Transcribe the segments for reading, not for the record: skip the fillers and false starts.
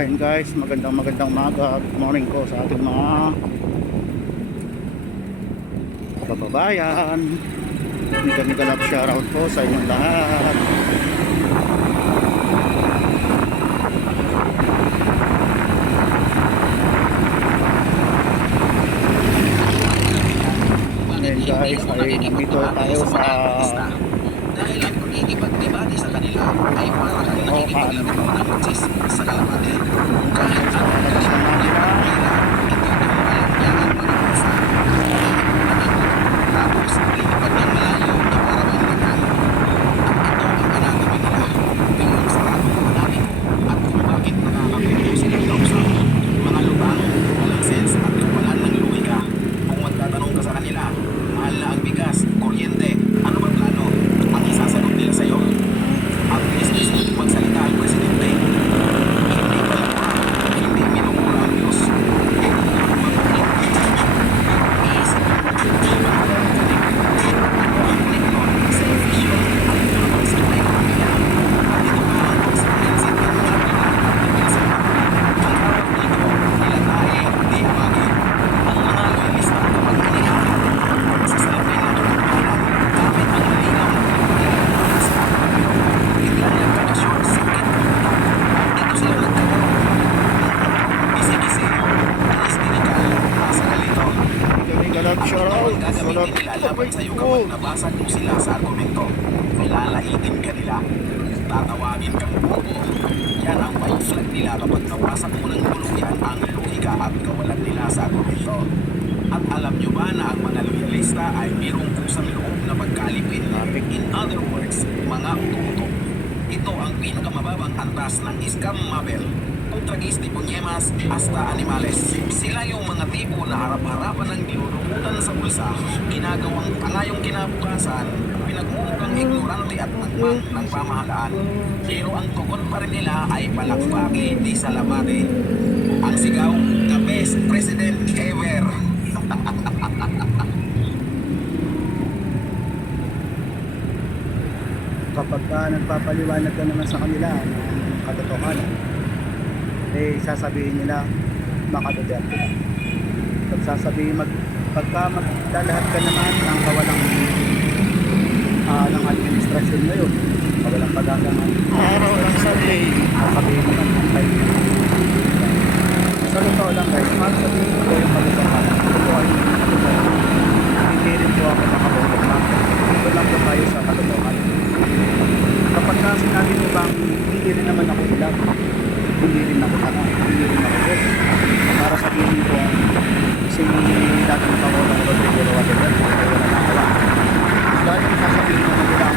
Ayun guys, magandang umaga. Good morning po sa ating mga kababayan. Mega love shoutout po sa inyong lahat. Ayun guys, ay nandito tayo sa dahil ang pagkikipagdebate sa kanila ay para kang nakikipaglaro ng magsis sa kalapate. Kahit ano ang kasama nila, ito ang walang yakan mga bansa. Tapos, lilipad ng malayo na para bang ganyan. At ito ang ginagawa nila. Ngayon, sarado ang madami at kung bakit nakakapunto silang kausap. Mga lubang, walang sense at kawalan ng luwika. Kung magtatanong ka sa kanila, mahal na ang bigas, kuryente, ano ba plano? Ang isasagot nila sa'yo, ang business at magsalita ang presidente. Hindi kalapa, hindi minumura ang Diyos. Iisip ang perspektiba, ang Nikon, selfish yun, at ito naman sa may kapamilya. At ito nga ang pagsamansit ng mga pinagpapagpapil sa mga. Ang tawag dito, nila tayo, di amagi. Ang mga loyalista kapag kanihan, sa salamin ng katotohanan, gamit ang malinaw na pinagpapilala para sa kapamilya. Bigla nilang kakasyon, sikit ng utak. Dito sila nagkaroon. Kisi-kisi, alis dinikal, nasa kalito. mega love shoutout. Ang gagamitin nila laban sa'yo kapag nabasag mo sila sa argumento. Lalaitin ka nila. Tatawagin kang bobo. Yan ang white flag nila kapag nawasak mo ng tuluyan ang logika at kawalan nila sa argumento. At alam nyo ba na ang mga loyalista ay mayroong kusang loob na pagkalipin? In other words, mga uto-uto. Ito ang pinakamababang antas ng Iskam Mabel. Putragis de Puñemas hasta Animales. Sila yung mga tipo na harap-harapan ng nilulumutan sa bulsa, ginagawang tangayong kinabukasan, pinagmumukhang ignorante at magmang ng pamahalaan. Pero ang tugon pa rin nila ay palakpaki di salamate. Ang sigaw, the best president ever. Kapag nagpapaliwanag ka naman sa kanila ng katotohanan, eh sasabihin nila makadoderte ka. Pag sasabihin pagka magdalahat ka naman ng kawalang ng administrasyon ngayon, kawalang pagkakangan araw ng Sunday, sasabihin naman ang tayo. Sa totoo lang guys, sasabihin ko yung katotohanan. Hindi rin po ako nakabulog na. Dito lang po tayo sa katotohanan. Kapag na sinabi mo bang hindi rin naman ako ilang, hindi rin ako tanga, hindi rin ako boss, para sabihin ko si dating Pangulong Rodrigo Roa Duterte ay wala nakawa. Dahil sasabihin naman nila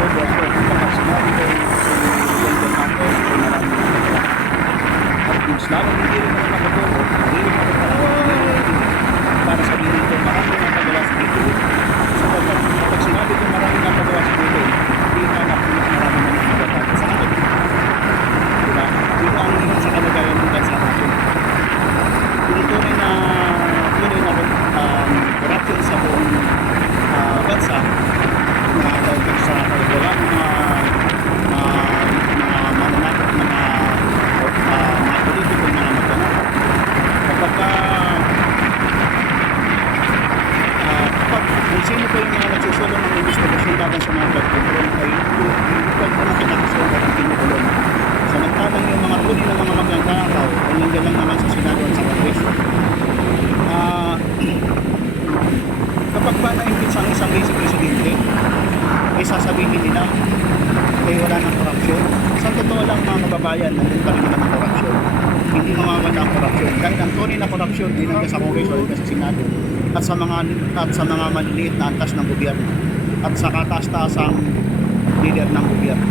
bobo ako, kapag sinabi ko si Bongbong Marcos ay maraming nakawa. At kung slavang hindi rin naman ako bobo, hindi rin ako tanga, para sabihin ko maraming nakagawa sa dito. Sapagkat kapag sinabi ko maraming nakagawa sa dito, hindi na napulit maraming nakagawa sa akin. Diba? Yun ang sa kalagayan ng bansa natin. Kung tunay na corruption sa buong bansa, na dahil sa kalagayan ng mga mananakot, mga politiko, mga magdanakot. Kapag kung sino po yung mga nagsusulong ng investigasyon laban sa mga blood control ay huwag po natin nakasulat ang pinukulong. Samantalang yung mga tuloy ng mga magnanakaw ay nandiyan lang naman sa Senado at sa Kongreso. Kapag ba na-impeach ang isang vice presidente, ay sasabihin nila ay wala ng korupsyon. Sa totoo lang mga kababayan, nandun pa rin naman ang korupsyon. Hindi mamawala ang korupsyon. Dahil ang tunay na korupsyon din nandiyan sa Kongreso at sa Senado at sa mga maliliit na antas ng gobyerno at sa kataas-taasang leader ng gobyerno.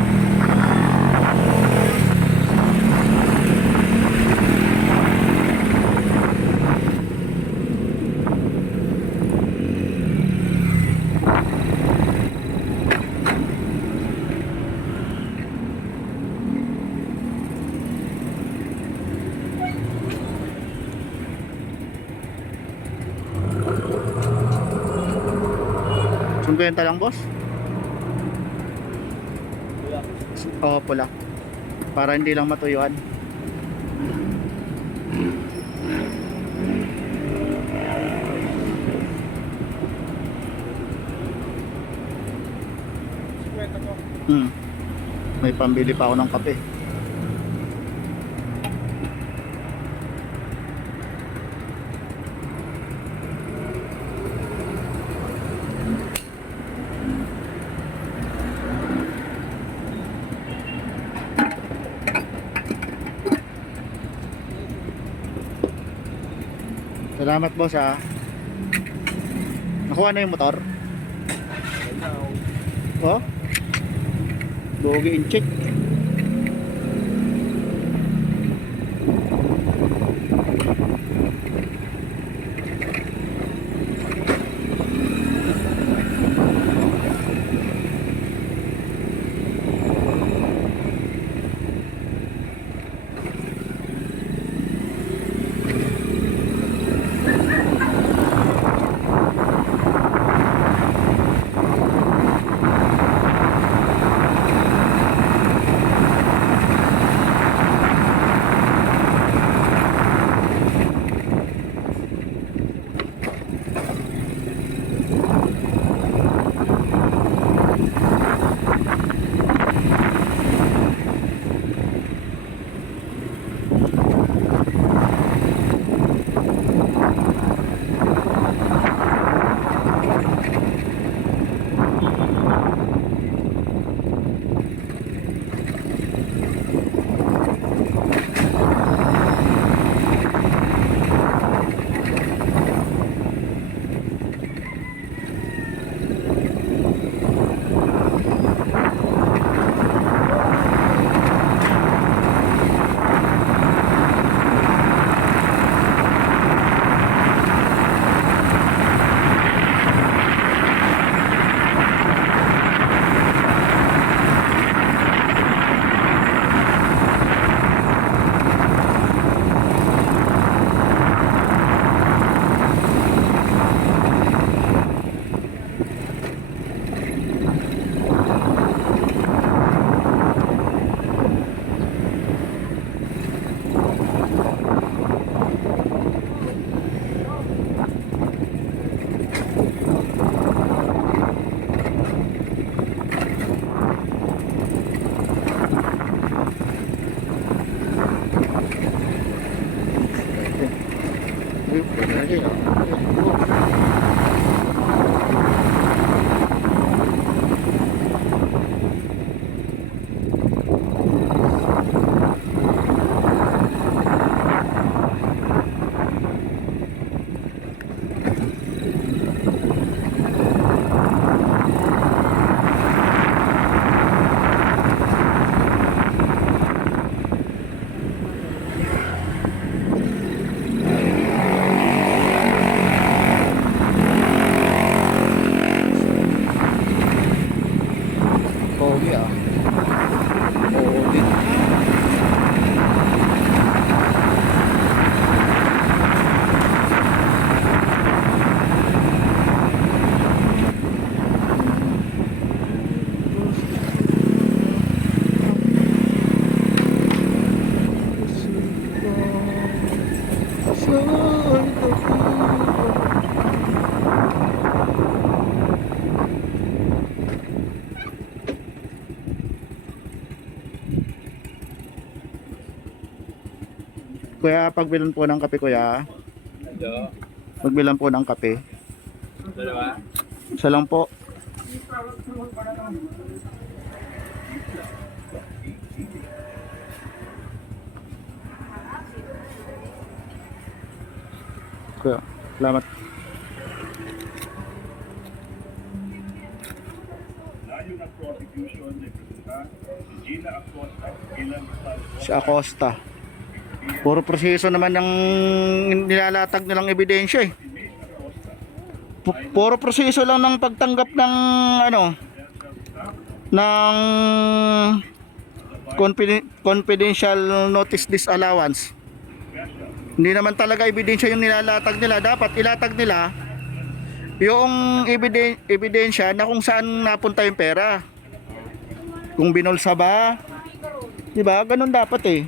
Benta lang boss? Oo, pula. para hindi lang matuyuan. May pambili pa ako ng kape. Salamat boss ha. Nakuha na yung motor? Oh? Bogi in check. Pogi ah. Pogi. Kuya, pagbilan po ng kape kuya. Hello? Pagbilan po ng kape. Dalawa? Isa lang po. Kuya, salamat. Si Acosta. Puro proseso naman ng nilalatag nilang ebidensya eh. Puro proseso lang ng pagtanggap ng ano ng confidential notice disallowance. Hindi naman talaga ebidensya yung nilalatag nila. Dapat ilatag nila yung ebidensya na kung saan napunta yung pera. Kung binulsa ba Di ba? Ganun dapat eh.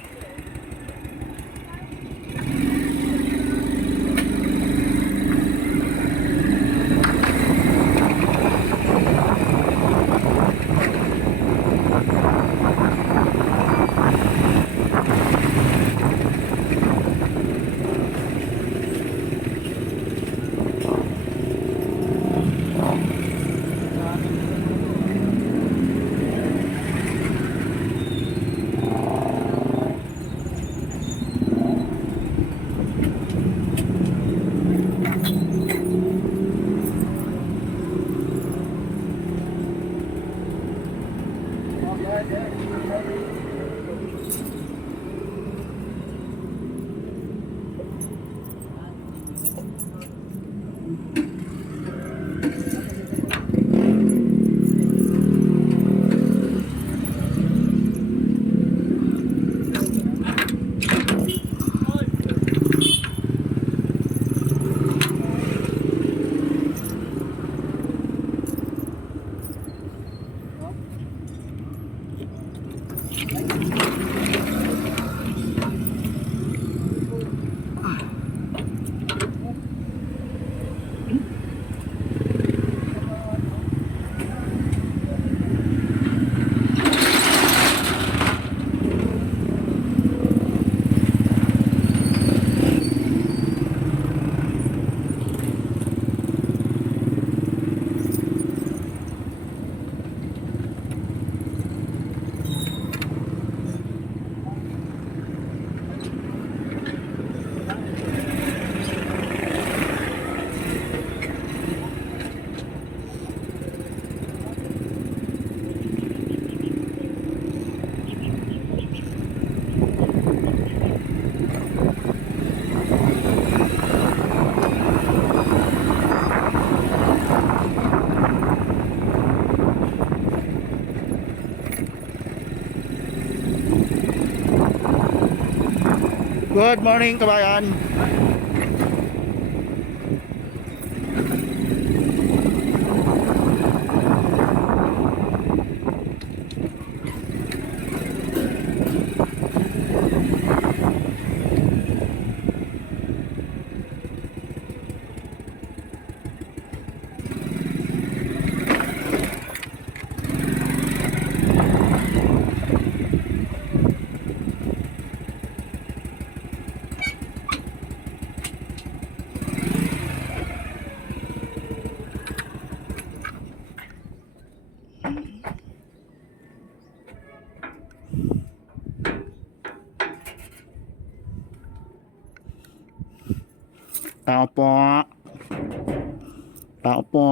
Good morning, kabayan. Tao po. Tao po.